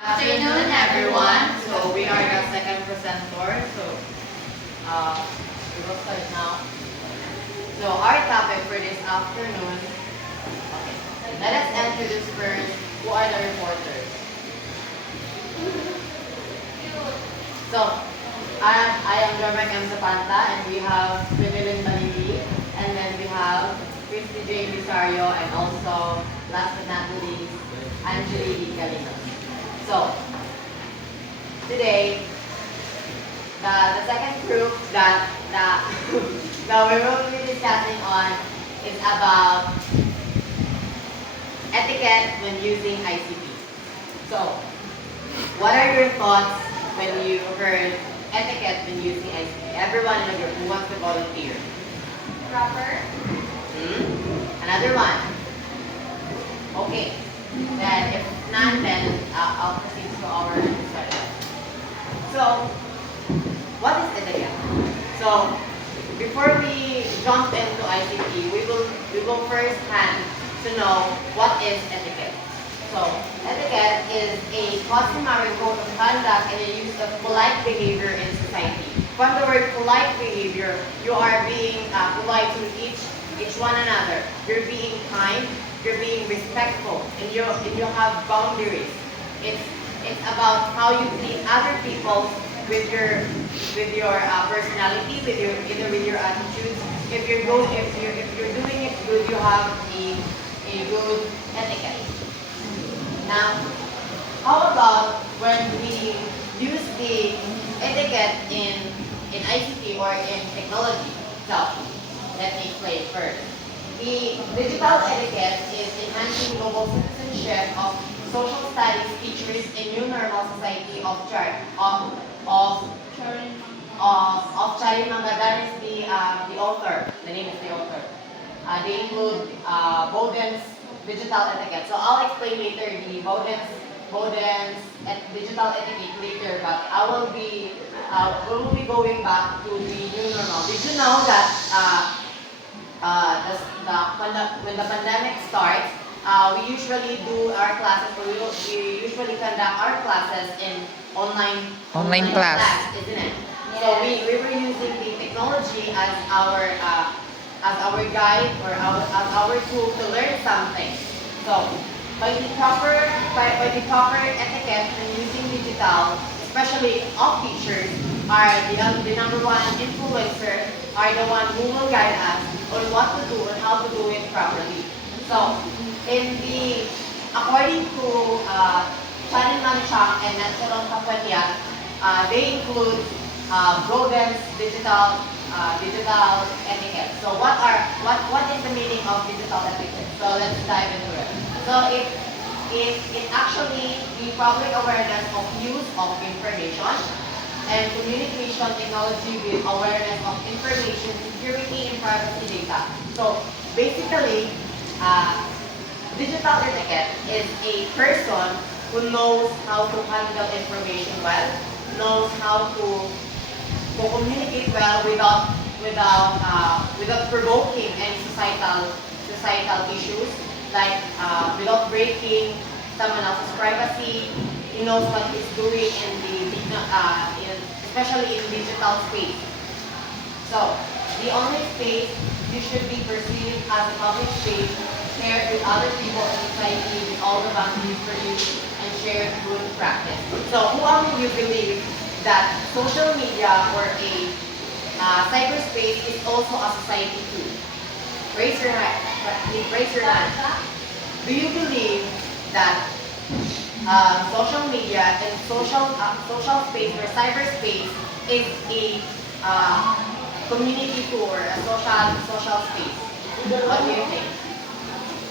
Afternoon, everyone. So we are the second presenter. So we will start now. So our topic for this afternoon. Okay. Let us introduce first who are the reporters. So I am Jormac M. Zapanta, and we have Pinilin Balili, and then we have Christy J. Rosario, and also last but not least, Angeli Galino. So today, the second group that that we will be discussing on is about etiquette when using ICT. So, what are your thoughts when you heard etiquette when using ICT? Everyone in the group who wants to volunteer. Proper. Another one. Okay. Then if none, then I'll proceed to our discussion. So, what is etiquette? So, before we jump into ICT, we will first hand to know what is etiquette. So, etiquette is a customary code of conduct and the use of polite behavior in society. From the word polite behavior, you are being polite to each one another. You're being kind, you're being respectful, and you have boundaries. It's about how you treat other people with your personality, either with your attitudes. If you're doing it good, you have a good etiquette. Now, how about when we use the etiquette in ICT or in technology? So, let me explain first. The digital etiquette is enhancing global citizenship of social studies features a new normal society of Charin Mangadar is the author. The name is the author. They include Bowden's digital etiquette. So I'll explain later the Bowden's digital etiquette later, but we will be going back to the new normal. Did you know that when the pandemic starts, we usually do our classes, we usually conduct our classes in online class, isn't it? Yes. So we were using the technology as our guide or as our tool to learn something. So by the proper etiquette when using digital, especially of teachers, are the number one influencer, are the one who will guide us on what to do and how to do it properly. So, according to Chanin Manchang and Nansalong Kapwatian, they include Bowden's digital etiquette. So, what is the meaning of digital etiquette? So, let's dive into it. So, it actually the public awareness of use of information and communication technology with awareness of information security and privacy data. So basically, digital etiquette is a person who knows how to handle information well, knows how to communicate well without provoking any societal issues, like without breaking someone else's privacy. He knows what he's doing especially in digital space. So, the online space you should be perceived as a public space shared with other people in society with all the boundaries for you and shared good practice. So, who among you believe that social media or a cyberspace is also a society too? Raise your hand. Raise your hand. Do you believe that social media and social space or cyberspace is a community tool or a social space? What do you think?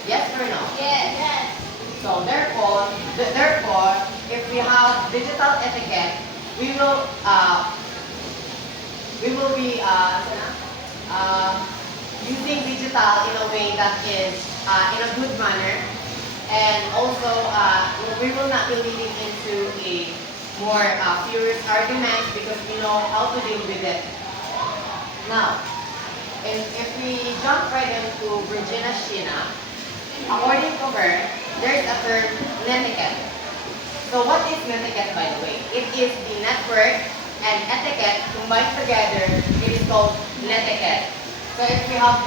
Yes or no? Yes. So therefore, if we have digital etiquette, we will be using digital in a way that is in a good manner. And also, we will not be leading into a more furious arguments because we know how to deal with it. Now, if we jump right into Virginia Shina, according to her, there's a term netiquette. So what is netiquette, by the way? It is the network and etiquette combined together. It is called netiquette. So if we have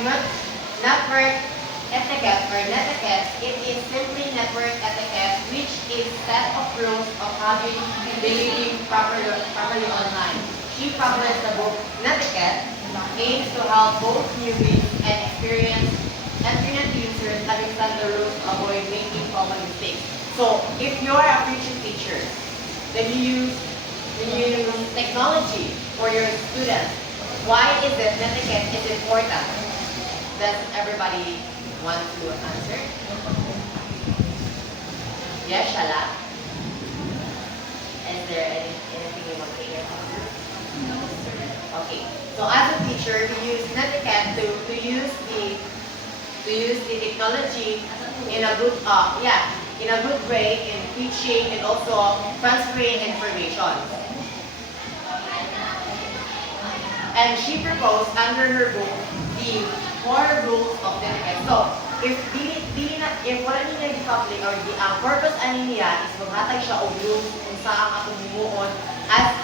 network etiquette or netiquette, it is simply network etiquette, which is set of rules of how you behaving properly online. She published the book Netiquette, aims to help both newbies and experienced internet users understand the rules to avoid making common mistakes. So if you are a future teacher, then you use technology for your students. Why is it netiquette is important? Does everybody want to answer? Yes, Shala? Is there anything you want to hear? No, sir. Okay. So as a teacher, we use netiquette to use the technology in a good in a good way in teaching and also transferring information. And she proposed under her book the 4 rules of netiquette. So if wala niya i-public or ang purpose ani niya is maghatag siya og rules kung saan atong himuon as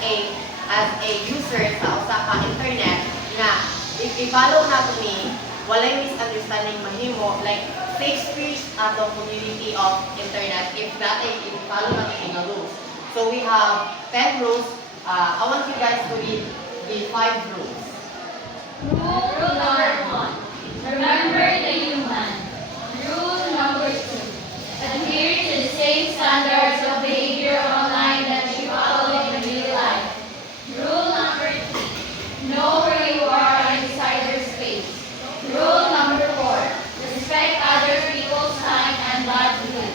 a user sa usa ka internet na if i-follow nato ni walay misunderstanding mahimo like safe space atong community of internet if that ay i-follow nato mga rules. So we have 10 rules. I want you guys to read the 5 rules. Rule number 1. Remember the human. Rule number 2. Adhere to the same standards of behavior online that you follow in real life. Rule number 3. Know where you are in cyberspace. Rule number 4. Respect other people's time and livelihood.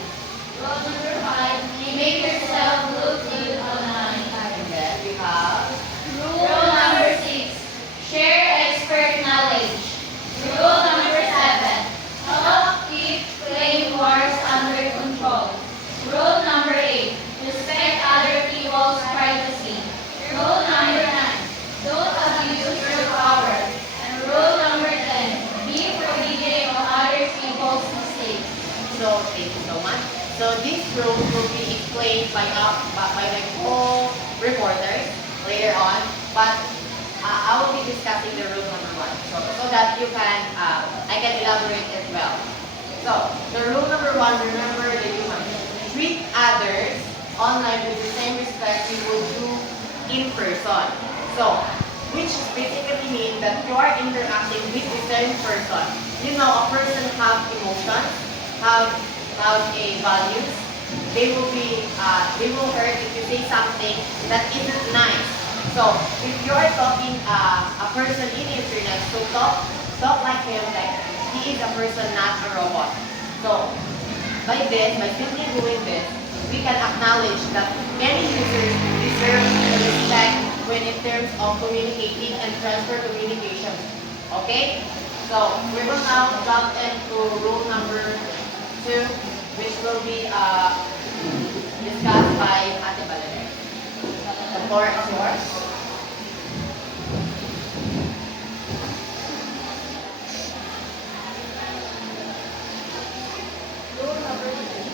Rule number 5. Make yourself look good online. And then we have Rule number 6. Share expert knowledge. Rule number 7. Help keep flame wars under control. Rule number 8. Respect other people's privacy. Rule number 9. Don't abuse your power. And rule number 10. Be forgiving of other people's mistakes. so thank you so much. So these rules will be explained by my co-reporters later on, but I will be discussing the rule number 1, so that you can I can elaborate as well. So the rule number 1, remember the human. Treat others online with the same respect you would do in person. So which basically means that you are interacting with the same person. You know, a person have emotions, have a values. They will hurt if you say something that isn't nice. So if you are talking a person in the internet, so talk like him, like he is a person, not a robot. So by simply doing this, we can acknowledge that many users deserve respect when in terms of communicating and transfer communication. Okay? So we will now jump into rule number 2, which will be discussed by Ate Valerie. The floor is yours. Rule number 3.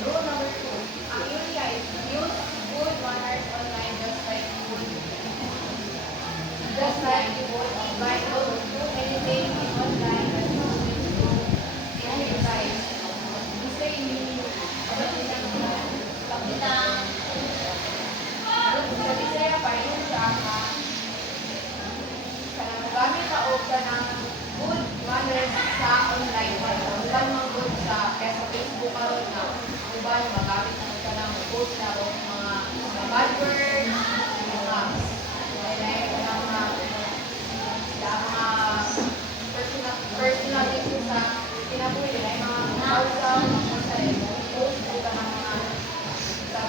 Rule number 2. Ang area is use good manners online just like you would offline. Don't do anything online that you will do in real life. Gusto ini kapitang sa Bisaya pa rin siya ka kanang gamit ka o kanang good manners sa online. Uban mga good sa kaya sa Facebook karon na uban magamit na ka ng post na o mga bad words, mga personal issues sa kinabuhi nila, yung mga kausaw, mga sa post o sa mga sa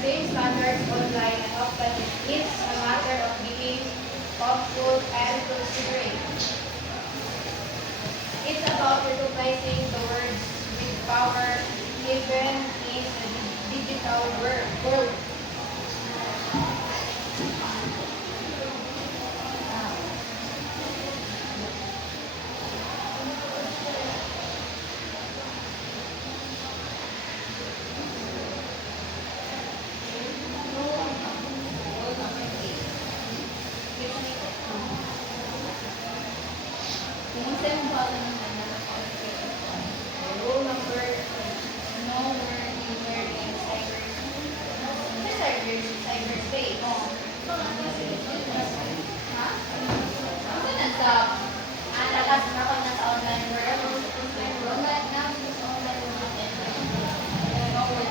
same standards online, and often it's a matter of being thoughtful and considerate. It's about recognizing the words with power even in a digital world. Kumusta yung bala ng Rule number no word anywhere in cyberspace. Oh. Ha? Kasi nasa, lakas na ako nasa online world. Online na, sa online world natin. No word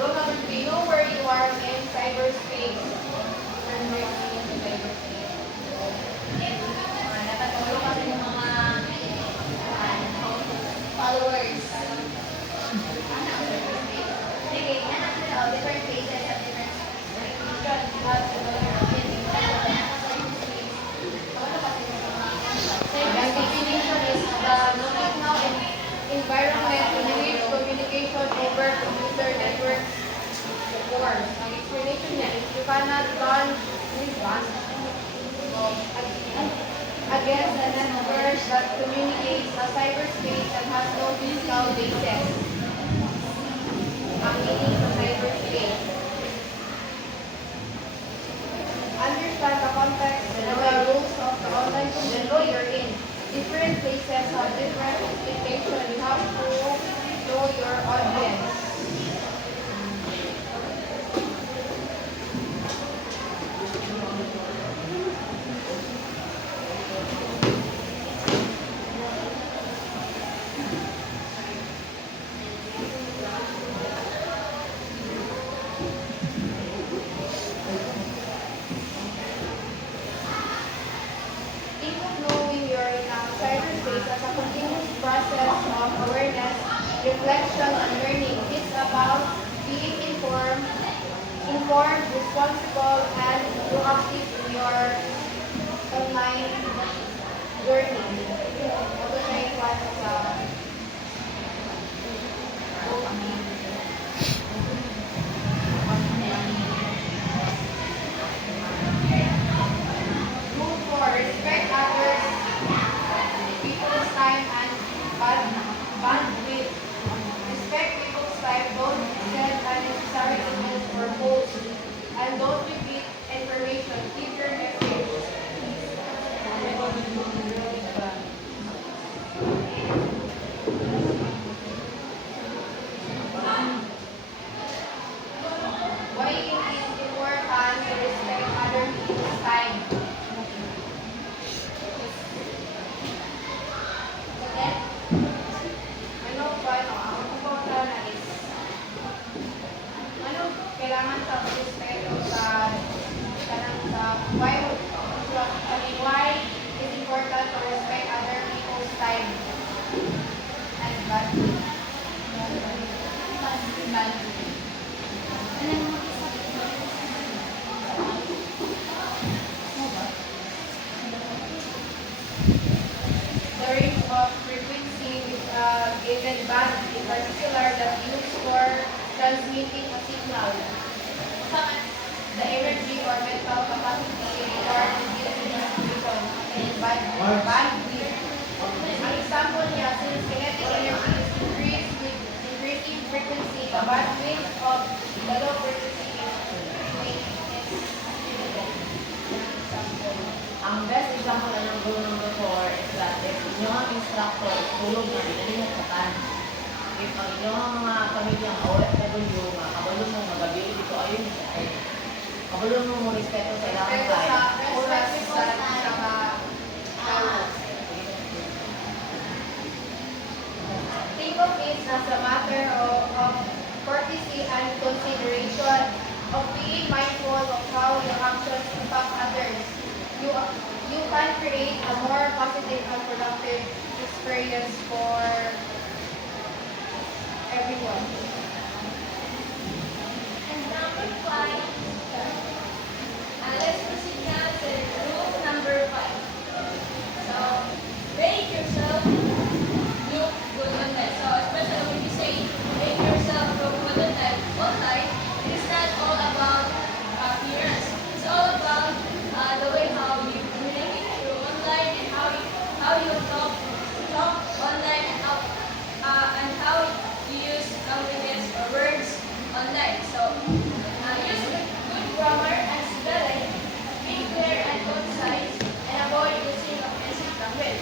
Rule number 3, know where you are in cyberspace. dapat tulong kasi yung mga followers. Sige, yan ang different places at different And definition is the knowledge and environment in which communication over computer networks occurs. Ang explanation niya is you cannot run against a network that communicates a cyberspace that has no physical basis. Ang meaning sa cyberspace. Understand the context and the rules of the online community you're in. Different places have different expectations. You have to know your audience. Think of knowing you're in a cyberspace as a continuous process of awareness, reflection, and learning. It's about being informed, responsible, and proactive in your online journey. Ito siya yung kwento sa Rule 4, respect others, people's time and bandwidth. Respect people's time, don't send unnecessary emails or posts, and don't repeat information. Keep your message. Why it is important to respect other people's time? Bakit? Ano ba, ang important na is, ano, kailangan sa respeto sa, why it's important to respect other people's time and value. The range of frequency with a given band, in particular that used for transmitting a signal. The energy or mental capacity required to deal with information and bandwidth. Ang example niya, since kinetic energy is increased with increasing frequency, the bandwidth of the low frequency is Ang best example na ng rule number 4 is that if inyong instructor tulog na binalimot ka tan, if ang inyong mga pamilyang OFW, mga kabalo mo, magabili dito, ayun, kabalo mo respeto sa ilang Pero time. sa oras sa mga think of it as a matter of courtesy and consideration, of being mindful of how your actions impact others. You can create a more positive and productive experience for everyone. And number 5, let's proceed now to rule number 5. So, rate yourself, look good on that. So, especially when you say rate yourself, look good on that online, it is not all about appearance. It's all about the way how you communicate through online and how you talk online and how you use confidence or words online. So, use good grammar and spelling, be clear and concise, and avoid using offensive language.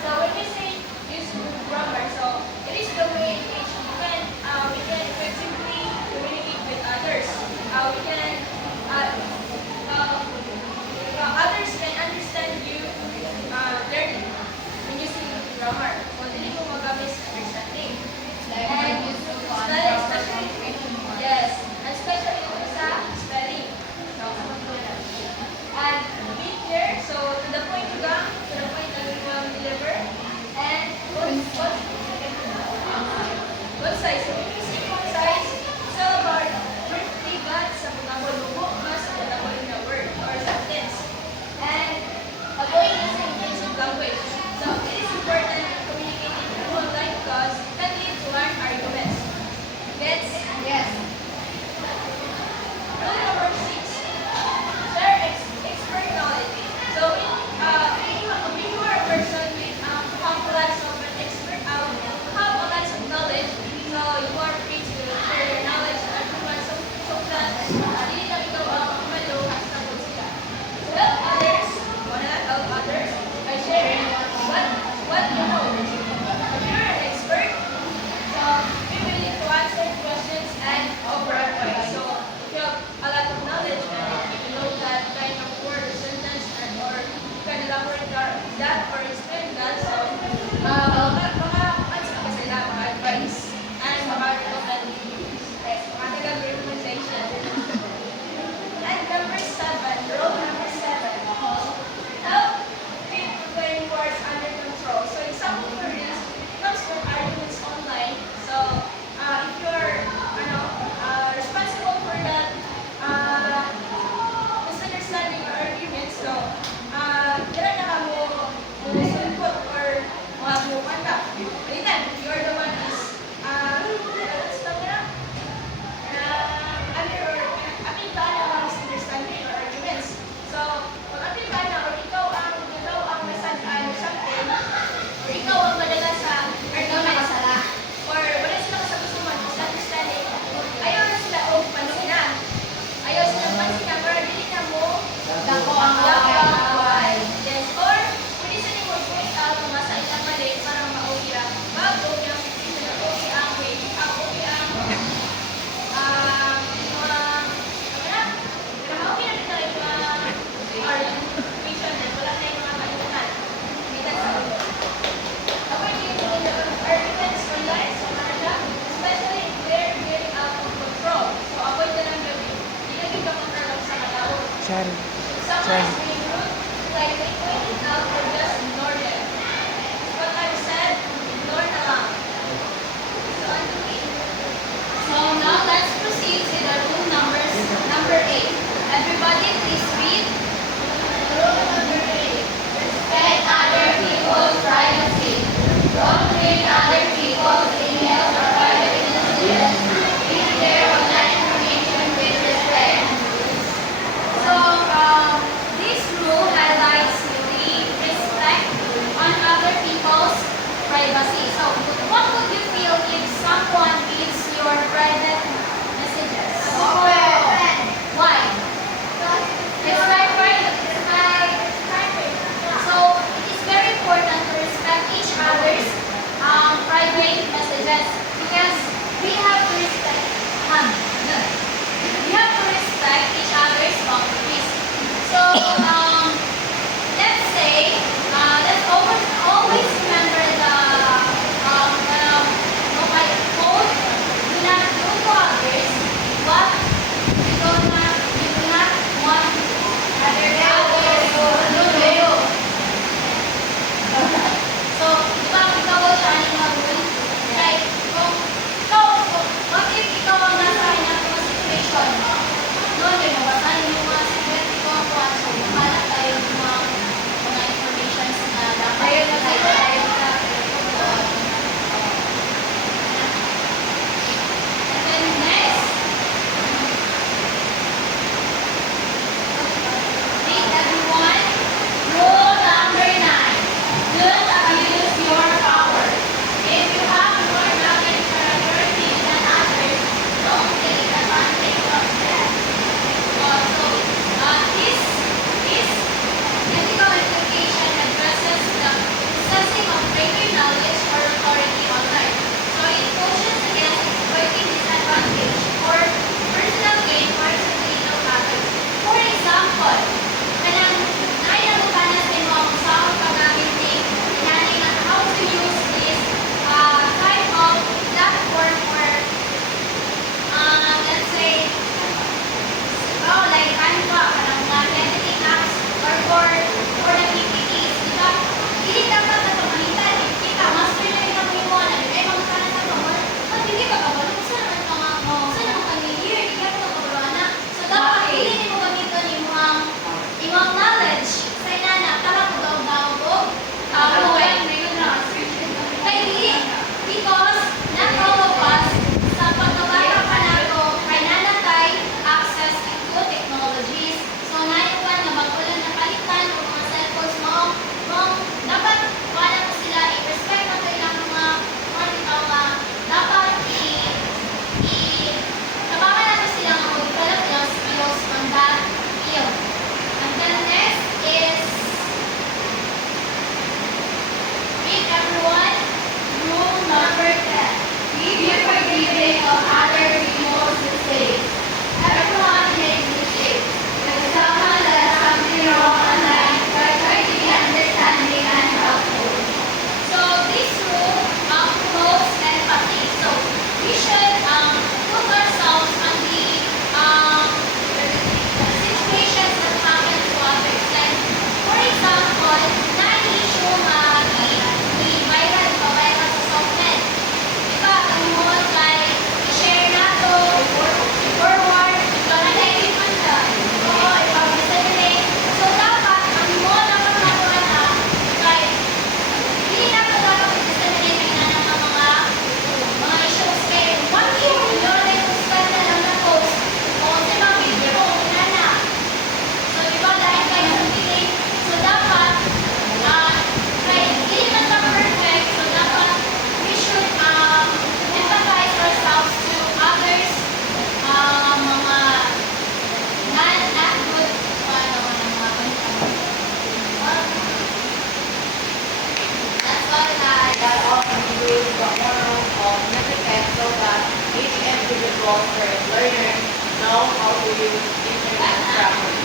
So, when we say use good grammar, so it is the way in which we can effectively communicate with others. We can others can understand you learning when you say good grammar. So, dili mo magamit sa understanding. Like And when you do spelling, proper especially, punctuation marks. yes, and especially sa spelling. So, and be clear, so to the point you come, to the point that you will deliver, and concise. So, when you say concise, it's all about briefly got sa pagkabol mo, mas sa pagkabol na word or sentence. And avoid using offensive language. So, it is important to communicate in through online because it can lead to learn arguments. Gets? Yes. Rule number 6. Share expert knowledge. So, when you are a person with have lots of expert, have a lots of knowledge, so you are free to share your knowledge to everyone. So that hindi na ikaw ang malo hasta po sila. Help others. Wanna help others by sharing what you know. If you're an expert, so be willing to answer questions and offer advice. So if you have a lot of knowledge and you know that kind of word or sentence or you can elaborate that or explain that, so mga-answer ka sila, mga advice and mga-recommend recommendation. And number 7, rule number 7, help keep playing words under control. So example for this comes from arguments online. So if you're responsible for that misunderstanding or argument, so dala na ka mo sulpot or mahagupan ka. Palitan, if you're the one is apintaan ang mga misunderstanding or arguments. So, kung apintaan na or ikaw ang masadaan or something, or ikaw ang madala sa arguments, or wala sila kasagusuman, misunderstanding, ayaw na sila o pansinan. Ayaw silang pansinan, pero dili na mo Dako ang away. Yes, or pwede sa nimo i-point out kung nasa ilang mali para maugya. Bago yung okay ang way, okay ang Sorry. Someone's being rude, like they pointed out or just ignore them. What I've said, ignore na lang. So, ano So now let's proceed to the rule number 8. Everybody please read. Rule number 8. Respect other people's privacy. Don't read other people's emails or private messages. Read their online information with respect. So this rule highlights the respect on other people's privacy. So what would you feel if someone reads your private messages? Why? It's like private. It's like private. So it is very important to respect each other's private messages because we have to respect we have to respect each other's boundaries. So let's say let's always remember the mobile phone. Do not do to others what Be forgiving of other people's mistakes. Everyone makes mistakes. If someone does something wrong online, try to be understanding and helpful. So this rule promotes empathy. So we should put ourselves on the situations that happen to others. Like, for example, na-issue ni viral sa software. Diba, tungkol kay i-share na to, i-forward, i-connect man siya. Oo, i-disseminate. So dapat, ang mo dapat nakuha na, kay hindi na ito dapat i-disseminate na ng mga issues. Kaya, one year, yun ay gusto na lang na post. O, sa mga video, na na. So, diba, dahil kayo sa piling, so dapat, kaya hindi naman ka perfect, so dapat, we should empathize ourselves to others, mga not good, that's all guys. That all includes the moral of etiquette so that each individual learner know how to use internet properly.